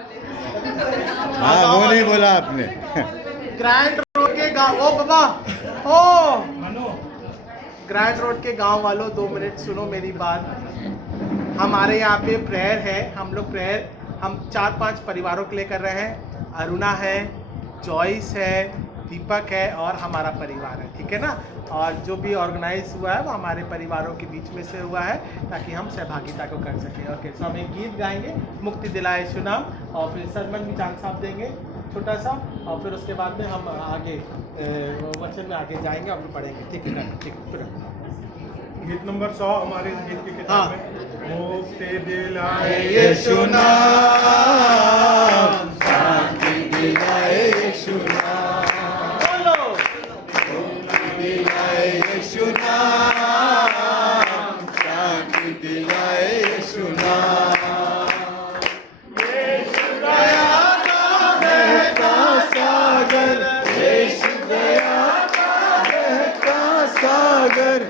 हाँ वो नहीं बोला आपने। ग्रैंड रोड के गाँव, ओ बाबा, ओ ग्रैंड रोड के गांव वालों 2 मिनट सुनो मेरी बात। हमारे यहाँ पे प्रेयर है, हम लोग प्रेयर हम 4-5 परिवारों के लिए कर रहे हैं। अरुणा है, जॉइस है, दीपक है और हमारा परिवार है, ठीक है ना। और जो भी ऑर्गेनाइज हुआ है वो हमारे परिवारों के बीच में से हुआ है ताकि हम सहभागिता को कर सकें। और कैसे हम एक गीत गाएंगे, मुक्ति दिलाए यीशु नाम, और फिर सरमन भी जान साहब देंगे छोटा सा, और फिर उसके बाद में हम आगे वचन में आगे जाएंगे और पढ़ेंगे, ठीक है ठीक है। गीत नंबर 100 हमारे इस गीत की किताब में, मुक्ति दिलाए यीशु नाम, शांति दिलाए यीशु नाम, बोलो मुक्ति दिलाए यीशु नाम, शांति दिलाए यीशु नाम। यीशु दया का बहता सागर, यीशु दया का बहता सागर,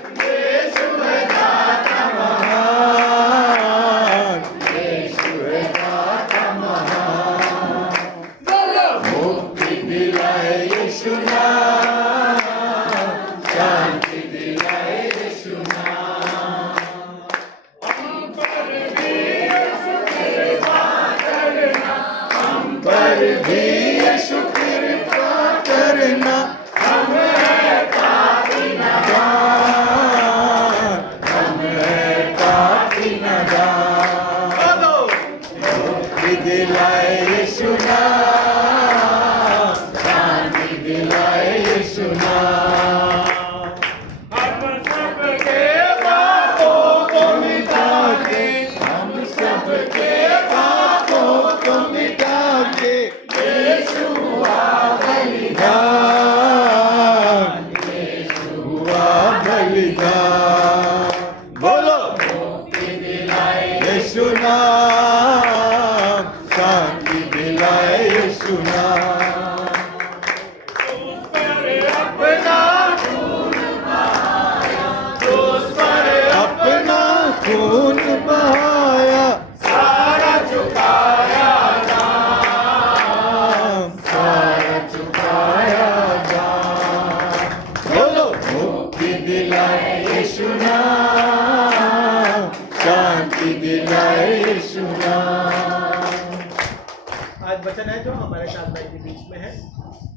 आज वचन है जो हमारे साथ भाई के बीच में है।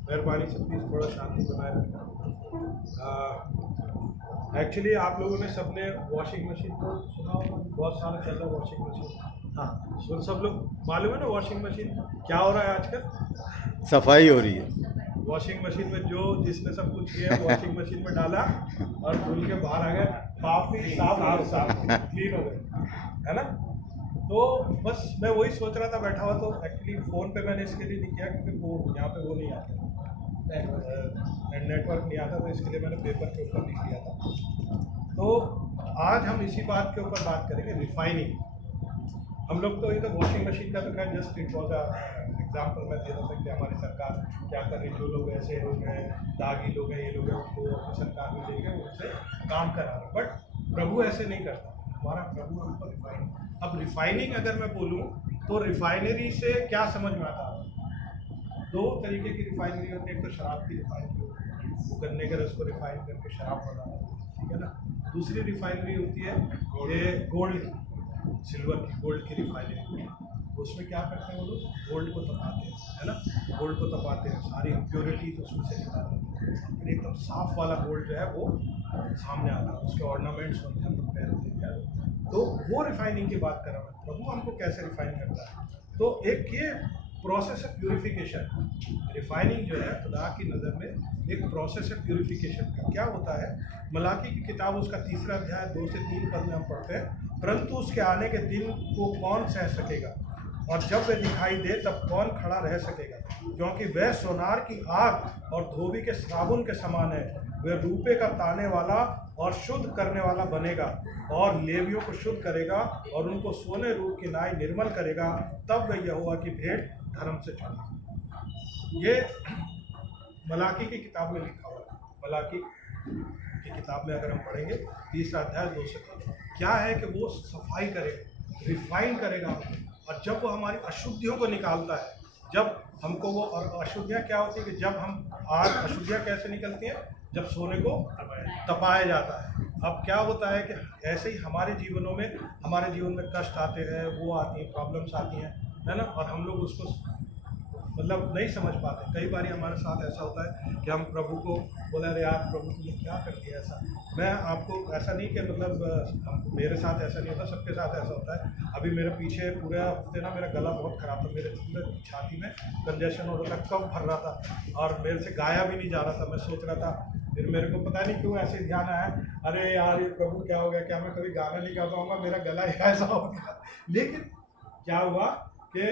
मेहरबानी से प्लीज थोड़ा शांति बनाए रखना। एक्चुअली आप लोगों ने सबने वॉशिंग मशीन को सुना होगा, बहुत सारा चल रहा है वॉशिंग मशीन। हाँ, तो सब लोग मालूम है ना वॉशिंग मशीन क्या हो रहा है आजकल? सफाई हो रही है। वॉशिंग मशीन में जो जिसने सब कुछ किया वॉशिंग मशीन में डाला और धुल के बाहर आ गए, काफी साफ क्लीन हो गए, है ना। तो बस मैं वही सोच रहा था बैठा हुआ, तो एक्चुअली फ़ोन पे मैंने इसके लिए नहीं किया क्योंकि वो यहाँ पे वो नहीं आता, नेटवर्क नहीं आता, तो इसके लिए मैंने पेपर के ऊपर लिख दिया था। तो आज हम इसी बात के ऊपर बात करेंगे, रिफाइनिंग। हम लोग तो ये तो वॉशिंग मशीन का तो खैर जस्ट इट वॉज एग्जाम्पल मैं दे रहा था कि हमारी सरकार क्या कर रही है। जो लोग ऐसे लोग हैं, दागी लोग हैं, ये लोग हैं, उनको अपनी सरकार में देंगे, उनसे काम करा रहे। बट प्रभु ऐसे नहीं करता, हमारा प्रभु हमको रिफाइन। अब रिफाइनिंग अगर मैं बोलूँ तो रिफाइनरी से क्या समझ में आता है? 2 तरीके की रिफाइनरी होती है। एक तो शराब की रिफाइनरी होती है, वो गन्ने के रस को रिफाइन करके शराब बनाना, ठीक है ना। दूसरी रिफाइनरी होती है ये गोल्ड की, सिल्वर की, गोल्ड की रिफाइनरी। उसमें क्या करते हैं वो लोग? गोल्ड को तपाते हैं, है ना। गोल्ड को तपाते हैं, सारी इम्प्योरिटीज उसमें से निकालते हैं, फिर एकदम साफ वाला गोल्ड जो है वो सामने आता है, उसके ऑर्नामेंट्स बनते हैं, हम लोग पहनते हैं। तो वो रिफाइनिंग की बात कर रहा हूँ। प्रभु हमको कैसे रिफाइन करता है? तो एक ये प्रोसेस है प्यूरिफिकेशन। रिफाइनिंग जो है खुदा की नज़र में एक प्रोसेस है प्यूरिफिकेशन का। क्या होता है? मलाकी की किताब उसका 3 अध्याय 2 से 3 पद में हम पढ़ते हैं, परंतु उसके आने के दिन को कौन सह सकेगा, और जब वह दिखाई दे तब कौन खड़ा रह सकेगा? क्योंकि वह सोनार की आग और धोबी के साबुन के समान है। वह रूपे का ताने वाला और शुद्ध करने वाला बनेगा, और लेवियों को शुद्ध करेगा और उनको सोने रूप की नाई निर्मल करेगा। तब वह यहोवा की भेंट धर्म से चढ़ेगी। ये मलाकी की किताब में लिखा हुआ है। मलाकी की किताब में अगर हम पढ़ेंगे 3 अध्याय 2 से 3, क्या है कि वो सफाई करेगा, रिफाइन करेगा, और जब वो हमारी अशुद्धियों को निकालता है, जब हमको वो, और अशुद्धियाँ क्या होती है कि जब हम आग, अशुद्धियाँ कैसे निकलती हैं, जब सोने को तपाया जाता है। अब क्या होता है कि ऐसे ही हमारे जीवन में कष्ट आते हैं, वो आती हैं, प्रॉब्लम्स आती हैं, है ना, और हम लोग उसको मतलब नहीं समझ पाते। कई बार हमारे साथ ऐसा होता है कि हम प्रभु को बोला, अरे यार प्रभु तुमने क्या कर दिया ऐसा। मैं आपको ऐसा नहीं कि मतलब मेरे साथ ऐसा नहीं होता, सबके साथ ऐसा होता है। अभी मेरे पीछे पूरे हफ्ते ना मेरा गला बहुत ख़राब था, मेरे पूरे छाती में कंजेशन हो रहा था, कफ भर रहा था और मेरे से गाया भी नहीं जा रहा था। मैं सोच रहा था, फिर मेरे को पता नहीं क्यों ऐसे ध्यान आया, अरे यार ये प्रभु क्या हो गया, क्या मैं कभी गाना नहीं गा पाऊँगा, मेरा गला ऐसा हो गया। लेकिन क्या हुआ कि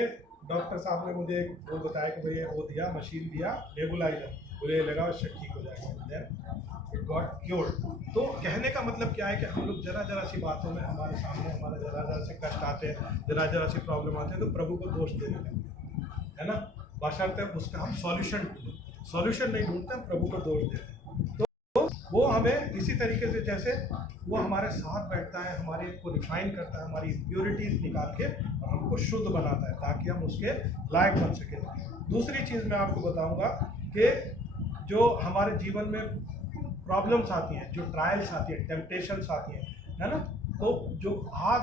डॉक्टर साहब ने मुझे वो बताया कि भाई वो दिया, मशीन दिया, नेबुलाइजर, मुझे लगा उससे ठीक हो जाएगा। Then it got cured. तो कहने का मतलब क्या है कि हम लोग जरा जरा सी बातों में हमारे सामने हमारे जरा जरा से कष्ट आते हैं, जरा जरा सी प्रॉब्लम आते हैं, तो प्रभु को दोष देने लगते हैं, है ना, बशर्ते उसका हम सॉल्यूशन नहीं ढूंढते, हम प्रभु को दोष देते हैं। तो वो हमें इसी तरीके से, जैसे वो हमारे साथ बैठता है, हमारे को रिफाइन करता है, हमारी इम्प्योरिटीज निकाल के और हमको शुद्ध बनाता है ताकि हम उसके लायक बन सकें। दूसरी चीज़ मैं आपको बताऊंगा कि जो हमारे जीवन में प्रॉब्लम्स आती हैं, जो ट्रायल्स आती हैं, टेम्पटेशंस आती हैं, है ना, तो जो आग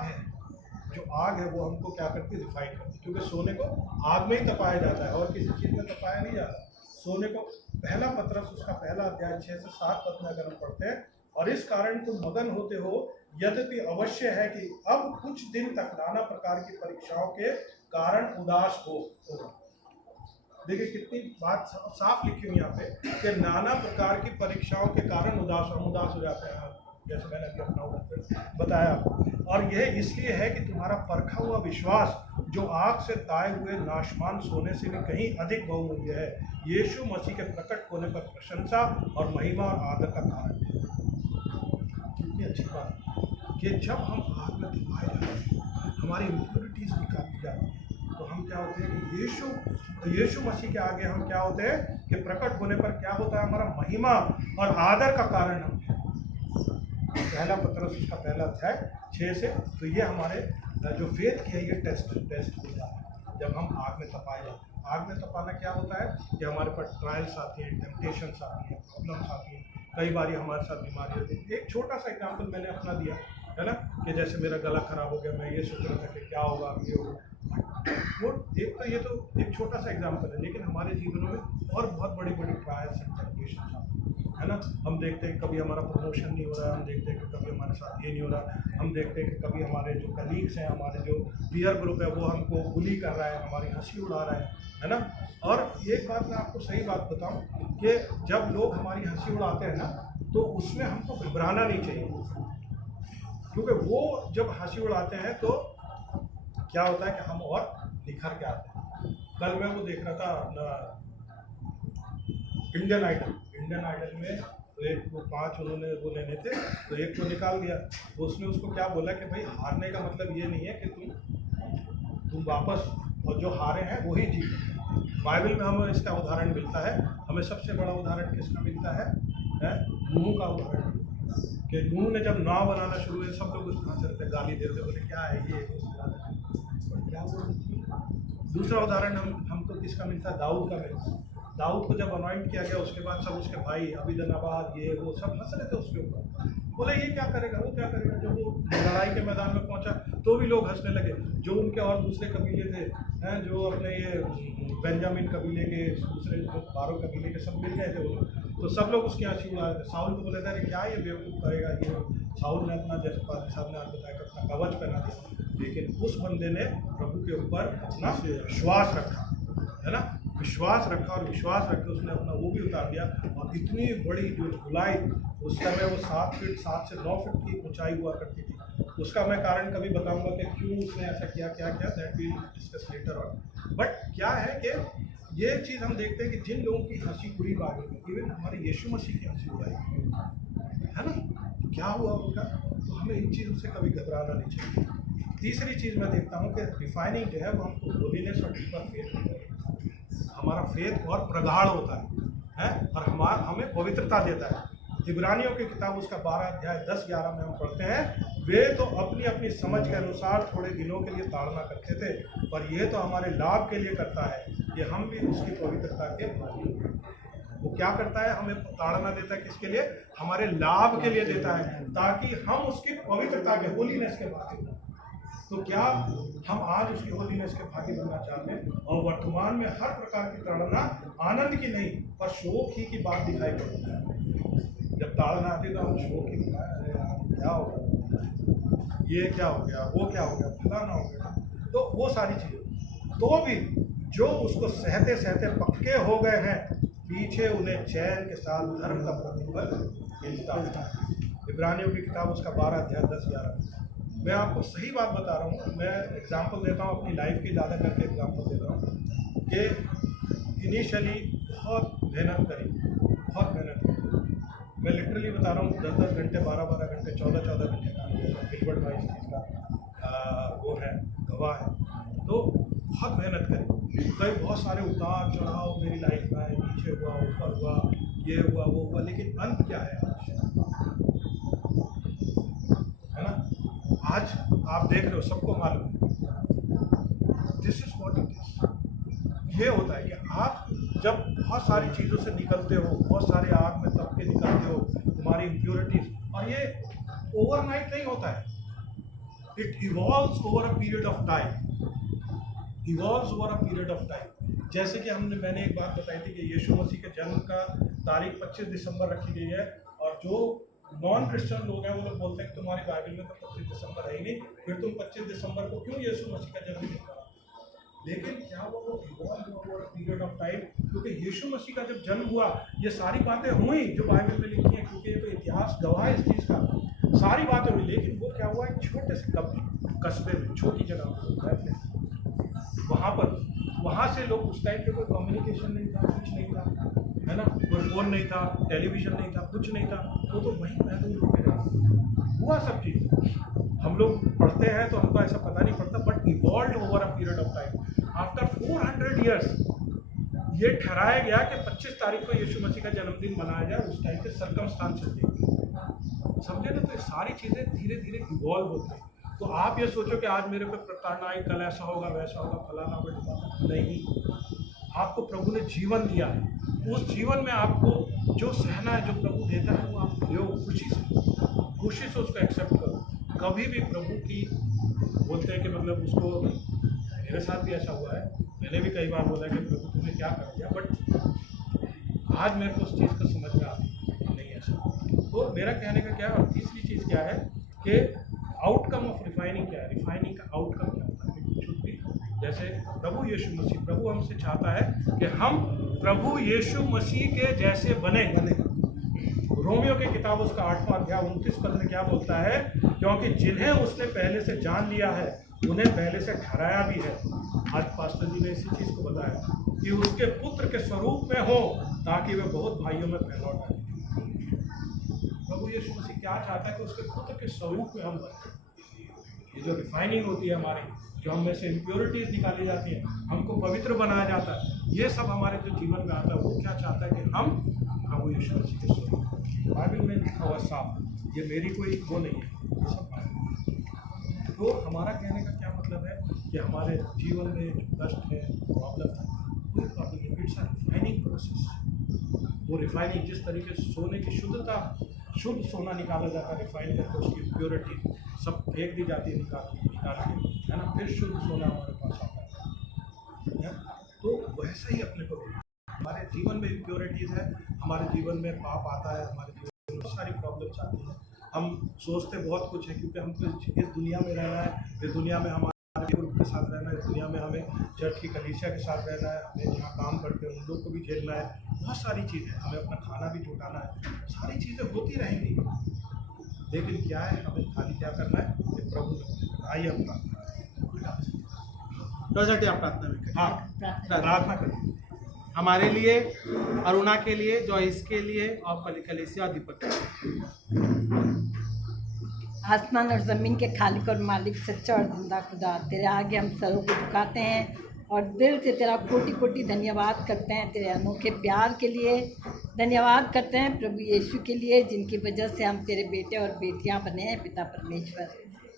है वो हमको क्या करती है, रिफाइन करती है। क्योंकि सोने को आग में ही तपाया जाता है और किसी चीज़ में तपाया नहीं जाता। सोने को पहला पत्रस उसका पहला अध्याय 6 से 7 पद में अगर हम पढ़ते हैं, और इस कारण तुम मगन होते हो, यद्यपि अवश्य है कि अब कुछ दिन तक नाना प्रकार की परीक्षाओं के कारण उदास होगा। देखिए कितनी बात साफ लिखी हुई यहाँ पे कि नाना प्रकार की परीक्षाओं के कारण उदास हो जाते हैं, जैसे मैंने अभी अपना उदाहरण बताया। और यह इसलिए है कि तुम्हारा परखा हुआ विश्वास, जो आग से ताए हुए नाशमान सोने से भी कहीं अधिक बहुमूल्य है, यीशु मसीह के प्रकट होने पर प्रशंसा और महिमा और आदर का कारण है। कितनी अच्छी बात कि जब हम आग में तपाए जाते हैं, हमारी इम्प्योरिटीज निकाली जाती हैं, तो हम क्या होते हैं कि यीशु मसीह के आगे हम क्या होते हैं कि प्रकट होने पर क्या होता है, हमारा महिमा और आदर का कारण हम हैं। पहला पत्रस उसका पहला अध्याय 6 से। तो ये हमारे जो फेथ की है ये टेस्ट हो जाता है जब हम आग में तपाए जाते हैं। आग में तपाना क्या होता है कि हमारे पास ट्रायल्स आती हैं, टेम्पटेशंस आती हैं, प्रॉब्लम्स आती हैं, कई बार हमारे साथ बीमारी होती है। एक छोटा सा एग्जाम्पल मैंने अपना दिया है ना, कि जैसे मेरा गला खराब हो गया, मैं ये सोच रहा था कि क्या होगा, ये होगा, वो ये तो एक छोटा सा एग्जाम्पल है, लेकिन हमारे जीवनों में और बहुत बड़ी बड़ी ट्रायल्स एंड टेम्पटेशंस आती हैं, है ना। हम देखते हैं कभी हमारा प्रमोशन नहीं हो रहा, हम देखते हैं कि कभी हमारे साथ ये नहीं हो रहा, हम देखते हैं कि कभी हमारे जो कलीग्स हैं, हमारे जो पीयर ग्रुप है, वो हमको बुली कर रहा है, हमारी हंसी उड़ा रहा है ना। और एक बात मैं आपको सही बात बताऊं कि जब लोग हमारी हंसी उड़ाते हैं ना, तो उसमें हमको घबराना नहीं चाहिए, क्योंकि वो जब हंसी उड़ाते हैं तो क्या होता है कि हम और निखर के आते हैं। कल मैं वो देख रहा था अपना इंडियन आइडल में, तो एक वो 5 उन्होंने वो लेने थे, तो एक तो निकाल दिया, तो उसने उसको क्या बोला कि भाई हारने का मतलब ये नहीं है कि तुम वापस, और जो हारे हैं वही जीते। बाइबल में हमें इसका उदाहरण मिलता है, हमें सबसे बड़ा उदाहरण किसका मिलता है नूह का उदाहरण, कि नूह ने जब नाव बनाना शुरू किया, सब लोग उसको हंस रहे थे, गाली दे रहे थे, बोले क्या है ये, क्या बोल। दूसरा उदाहरण हमको किसका मिलता है, दाऊद का मिलता है। दाऊद को जब अनॉइंट किया गया, उसके बाद सब उसके भाई अबीदनाबाद ये वो सब हंस रहे थे उसके ऊपर, बोले ये क्या करेगा, वो क्या करेगा। जब वो लड़ाई के मैदान में पहुंचा तो भी लोग हंसने लगे। जो उनके और दूसरे कबीले थे, जो अपने ये बेंजामिन कबीले के, दूसरे जो 12 कबीले के, सब मिल गए थे वो लोग, तो सब लोग उसकी हंसी उड़ा रहे थे। साउल को बोले थे क्या ये बेवकूफ़ करेगा ये। साउल ने अपना, जैसे पादी साहब ने आपको बताया, अपना कवच पहना दिया, लेकिन उस बंदे ने प्रभु के ऊपर अपना विश्वास रखा, है ना, विश्वास रखा, और विश्वास रख के उसने अपना वो भी उतार दिया। और इतनी बड़ी जो धुलाई, उस समय वो 7 से 9 फीट की ऊंचाई हुआ करती थी। उसका मैं कारण कभी बताऊंगा कि क्यों उसने ऐसा किया, क्या that will discuss later on. But क्या है कि ये चीज़ हम देखते हैं कि जिन लोगों की हंसी उड़ी बाइबल में, इवन हमारे यीशु मसीह की हंसी उड़ाई, है ना, तो क्या हुआ उनका, तो हमें इन चीज़ों से कभी घबराना नहीं चाहिए। तीसरी चीज़ मैं देखता हूँ कि रिफाइनिंग जो है वो हमको होलीनेस और डीपर फेथ देता है। हमारा फेथ और प्रगाढ़ होता है और हमें पवित्रता देता है। इब्रानियों की किताब उसका 12 अध्याय 10-11 में हम पढ़ते हैं, वे तो अपनी अपनी समझ के अनुसार थोड़े दिनों के लिए ताड़ना करते थे, पर ये तो हमारे लाभ के लिए करता है कि हम भी उसकी पवित्रता के भागी हों। वो क्या करता है? हमें ताड़ना देता है, किसके लिए? हमारे लाभ के लिए देता है, ताकि हम उसकी पवित्रता के, होलीनेस के भागी हों। तो क्या हम आज उसकी होलीनेस के भागी बनना चाहते हैं? और वर्तमान में हर प्रकार की ताड़ना आनंद की नहीं पर शोक ही की बात दिखाई पड़ती है। जब ताड़ना आती है तो हम शोक ही दिखाए, अरे यार क्या हो गया, ये क्या हो गया, वो क्या हो गया, फलाना हो गया। तो वो सारी चीज़ें तो भी जो उसको सहते सहते पक्के हो गए हैं, पीछे उन्हें चैन के साथ धर्म का प्रतिफल मिलता है। इब्रानियों की किताब उसका 12 अध्याय 10-11। मैं आपको सही बात बता रहा हूँ, मैं एग्जांपल देता हूँ अपनी लाइफ की, ज़्यादा करके एग्जांपल देता हूँ कि इनिशियली बहुत मेहनत करी, बहुत मेहनत करी। मैं लिटरली बता रहा हूँ, 10-10 घंटे, 12-12 घंटे, 14-14 घंटे काम किया। गिलबर्ट भाई इस चीज़ का वो है, गवाह है। तो बहुत मेहनत करी, कई बहुत सारे उतार चढ़ाव मेरी लाइफ में आए, नीचे हुआ, ऊपर हुआ, ये हुआ, वो हुआ, लेकिन अंत क्या है ना? आज आप देख रहे हो, सबको मालूम है, this is what it is. ये होता है कि आप जब बहुत सारी चीज़ों से निकलते हो, बहुत सारे आग में तब के निकलते हो, तुम्हारी इम्प्योरिटीज, और ये ओवरनाइट नहीं होता है, it evolves over a period of time, evolves over a period of time. जैसे कि मैंने एक बात बताई थी कि यीशु मसीह के जन्म का तारीख 25 दिसंबर रखी गई है, और जो नॉन क्रिश्चियन लोग हैं वो लोग बोलते हैं कि तुम्हारी बाइबल में तो 25 दिसंबर है ही नहीं, फिर तुम 25 दिसंबर को क्यों यीशु मसीह का जन्मदिन करा? लेकिन क्या वो evolve over period of time? क्योंकि यीशु मसीह का जब जन्म हुआ, ये सारी बातें हुई जो बाइबल में लिखी हैं, क्योंकि ये तो इतिहास गवाह है इस चीज़ का, सारी बातें हुई। लेकिन वो क्या हुआ, एक छोटे से कस्बे में, छोटी जगह पर, वहाँ से लोग, उस टाइम पे कोई कम्युनिकेशन नहीं था, कुछ नहीं था, है ना, कोई फ़ोन नहीं था, टेलीविज़न नहीं था, कुछ नहीं था, तो वहीं महदूद होके रहा हुआ सब चीज़। हम लोग पढ़ते हैं तो हमको ऐसा पता नहीं पड़ता, but evolve over a period of time. After 400 years ये ठहराया गया कि 25 तारीख को यीशु मसीह का जन्मदिन मनाया जाए। उस टाइम के सर्कमस्टांसेस देखे, समझे ना? तो ये सारी चीज़ें धीरे धीरे इवॉल्व होती हैं। तो आप ये सोचो कि आज मेरे पे प्रताड़ना आई, कल ऐसा होगा, वैसा होगा, फलाना होगा, नहीं। आपको प्रभु ने जीवन दिया है, उस जीवन में आपको जो सहना है, जो प्रभु देता है, वो आप लो खुशी से उसको एक्सेप्ट करो। कभी भी प्रभु की बोलते हैं कि मतलब उसको, मेरे साथ भी ऐसा हुआ है, मैंने भी कई बार बोला कि प्रभु तुमने क्या कर दिया, बट आज मेरे को उस चीज़ का समझ में आती नहीं ऐसा। तो मेरा कहने का क्या है, और तीसरी चीज़ क्या है कि आउटकम ऑफ रिफाइनिंग क्या है, रिफाइनिंग का आउटकम क्या होता है? कुछ भी जैसे प्रभु यीशु मसीह, प्रभु हमसे चाहता है कि हम प्रभु यीशु मसीह के जैसे बने। रोमियो की किताब उसका 8वां अध्याय 29 पद में क्या बोलता है? क्योंकि जिन्हें उसने पहले से जान लिया है उन्हें पहले से ठहराया भी है। आज पास्टर जी ने इसी चीज़ को बताया कि उसके पुत्र के स्वरूप में हो, ताकि वे बहुत भाइयों में फैलौट आए। प्रभु यीशु मसीह क्या चाहता है कि उसके पुत्र के स्वरूप में हम बने। ये जो रिफाइनिंग होती है हमारी, जो हम में से इम्प्योरिटीज निकाली जाती हैं, हमको पवित्र बनाया जाता है, ये सब हमारे जो जीवन में आता है, वो क्या चाहता है कि हम प्रभु यीशु मसीह के स्वरूप। बाइबल में लिखा हुआ साफ, ये मेरी कोई वो नहीं है, ये सब बाइबल। तो हमारा कहने का क्या मतलब है कि हमारे जीवन में जो कष्ट है, प्रॉब्लम है, कोई प्रॉब्लम नहीं, इट्स अ रिफाइनिंग प्रोसेस। वो रिफाइनिंग जिस तरीके से सोने की शुद्धता, शुद्ध सोना निकाला जाता है, रिफाइन करके उसकी प्योरिटी सब फेंक दी जाती है, निकाल के, है ना, फिर शुद्ध सोना हमारे पास आता है। तो वैसा ही अपने को हमारे जीवन में इम्प्योरिटीज़ है, हमारे जीवन में पाप आता है, हमारे जीवन में बहुत सारी प्रॉब्लम्स आती हैं। हम सोचते बहुत कुछ है, क्योंकि हमको इस दुनिया में रहना है, इस दुनिया में हमारे ग्रुप के साथ रहना है, इस दुनिया में हमें चर्च की कलीसिया के साथ रहना है, हमें जहाँ काम करते हैं उन लोग को भी झेलना है, बहुत सारी चीज़ें, हमें अपना खाना भी जुटाना है, सारी चीज़ें होती रहेंगी। लेकिन क्या है, हमें खाली क्या करना है कि प्रभु आइए हम प्रार्थना में हाँ प्रार्थना करें हमारे लिए, अरुणा के लिए, जॉइस के लिए, और कलीसिया और दीपक के लिए। आसमान और ज़मीन के खालिक और मालिक, सच्चा और जिंदा खुदा, तेरे आगे हम सरों को झुकाते हैं और दिल से तेरा कोटि कोटि धन्यवाद करते हैं तेरे अनोखे प्यार के लिए। धन्यवाद करते हैं प्रभु यीशु के लिए, जिनकी वजह से हम तेरे बेटे और बेटियां बने हैं। पिता परमेश्वर,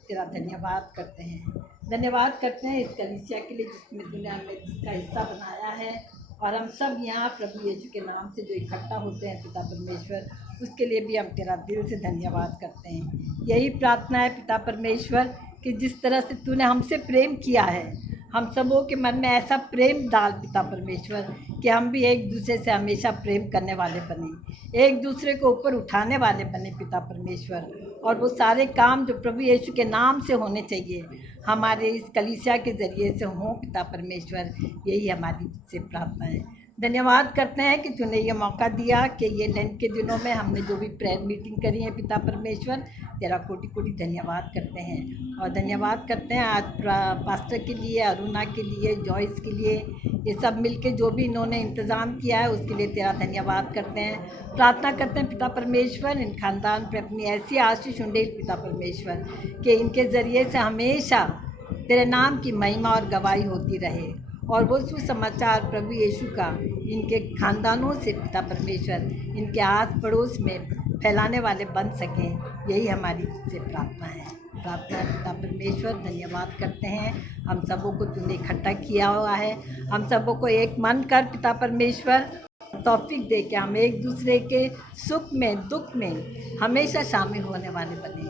तेरा धन्यवाद करते हैं। धन्यवाद करते हैं इस कलीसिया के लिए जिसमें तूने हमें जिसका हिस्सा बनाया है, और हम सब यहाँ प्रभु यीशु के नाम से जो इकट्ठा होते हैं पिता परमेश्वर, उसके लिए भी हम तेरा दिल से धन्यवाद करते हैं। यही प्रार्थना है पिता परमेश्वर कि जिस तरह से तूने हमसे प्रेम किया है, हम सबों के मन में ऐसा प्रेम डाल पिता परमेश्वर कि हम भी एक दूसरे से हमेशा प्रेम करने वाले बने, एक दूसरे को ऊपर उठाने वाले बने पिता परमेश्वर। और वो सारे काम जो प्रभु यीशु के नाम से होने चाहिए हमारे इस कलीसिया के ज़रिए से हों पिता परमेश्वर, यही हमारी से प्रार्थना है। धन्यवाद करते हैं कि तूने ये मौका दिया कि ये लेंट के दिनों में हमने जो भी प्रेयर मीटिंग करी है पिता परमेश्वर, तेरा कोटि कोटि धन्यवाद करते हैं। और धन्यवाद करते हैं आज पास्टर के लिए, अरुणा के लिए, जॉयस के लिए, ये सब मिलके जो भी इन्होंने इंतज़ाम किया है उसके लिए तेरा धन्यवाद करते हैं। प्रार्थना करते हैं पिता परमेश्वर इन खानदान पर अपनी ऐसी आशीष उंडेल पिता परमेश्वर कि इनके ज़रिए से हमेशा तेरे नाम की महिमा और गवाही होती रहे, और वो सुसमाचार प्रभु यीशु का इनके खानदानों से पिता परमेश्वर इनके आस पड़ोस में फैलाने वाले बन सकें, यही हमारी से प्रार्थना है। प्रार्थना पिता परमेश्वर, धन्यवाद करते हैं हम सबों को तूने इकट्ठा किया हुआ है। हम सबों को एक मन कर पिता परमेश्वर तौफीक दे के हम एक दूसरे के सुख में दुख में हमेशा शामिल होने वाले बने,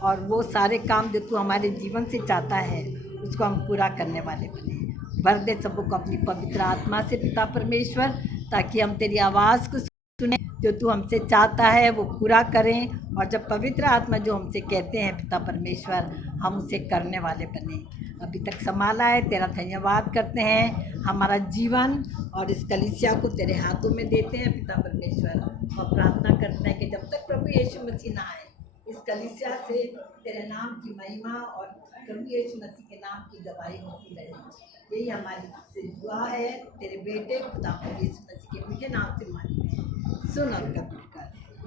और वो सारे काम जो तू हमारे जीवन से चाहता है उसको हम पूरा करने वाले बने। भर दे सबको अपनी पवित्र आत्मा से पिता परमेश्वर, ताकि हम तेरी आवाज़ को सुने, जो तू हमसे चाहता है वो पूरा करें, और जब पवित्र आत्मा जो हमसे कहते हैं पिता परमेश्वर हम उसे करने वाले बने। अभी तक संभाला है, तेरा धन्यवाद करते हैं। हमारा जीवन और इस कलीसिया को तेरे हाथों में देते हैं पिता परमेश्वर, और प्रार्थना करते हैं कि जब तक प्रभु यीशु मसीह ना आए इस कलीसिया से तेरे नाम की महिमा और प्रभु यीशु मसीह के नाम की गवाही होती रहे। यही हमारी से दुआ है तेरे बेटे खुदा यीशु मसीह के मीठे नाम से मांगते हैं, सुन और कबूल कर।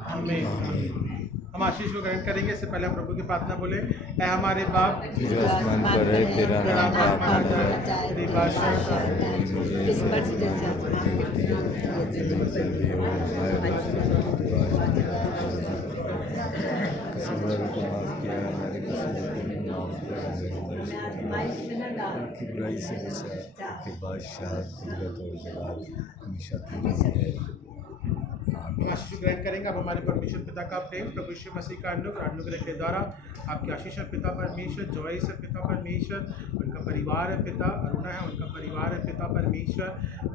आमीन। हम आशीष को ग्रहण करेंगे। इससे पहले हम प्रभु की प्रार्थना बोले। ऐ हमारे बाप जो आसमान पर है, तेरा नाम पाप माना जाए, तेरी बादशाह इस मर्जी जैसे आसमान की बुराई से बचा कि बादशाह कुदरत और जलाल हमेशा तेरी है। हम आशीष ग्रहण करेंगे। अब हमारे परमेश्वर पिता का प्रेम, प्रभु यीशु मसीह का अनुग्रह के द्वारा आपके आशीष है पिता परमेश्वर, जॉयस है पिता परमेश्वर, उनका परिवार है पिता, अरुणा है उनका परिवार है पिता परमेश्वर,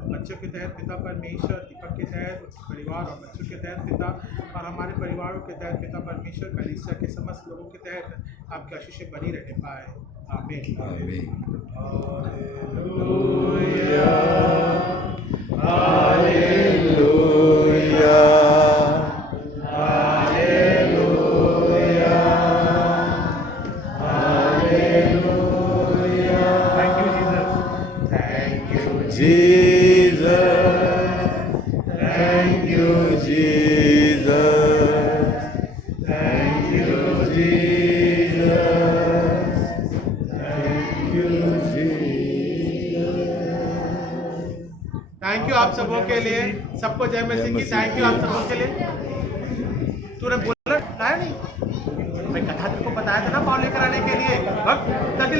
बच्चों के तहत पिता परमेश्वर, दीपक के तहत परिवार और बच्चों के तहत पिता, और हमारे परिवारों के तहत पिता परमेश्वर, कलीसिया के समस्त लोगों के तहत आपकी आशीष बनी रहने पाए। आमीन। थैंक यू आप सबों के लिए, सबको जय मसीह की। थैंक यू आप सबों के लिए। तूने बोला नहीं, मैं कथा तेरे को बताया था ना पाव लेकर आने के लिए।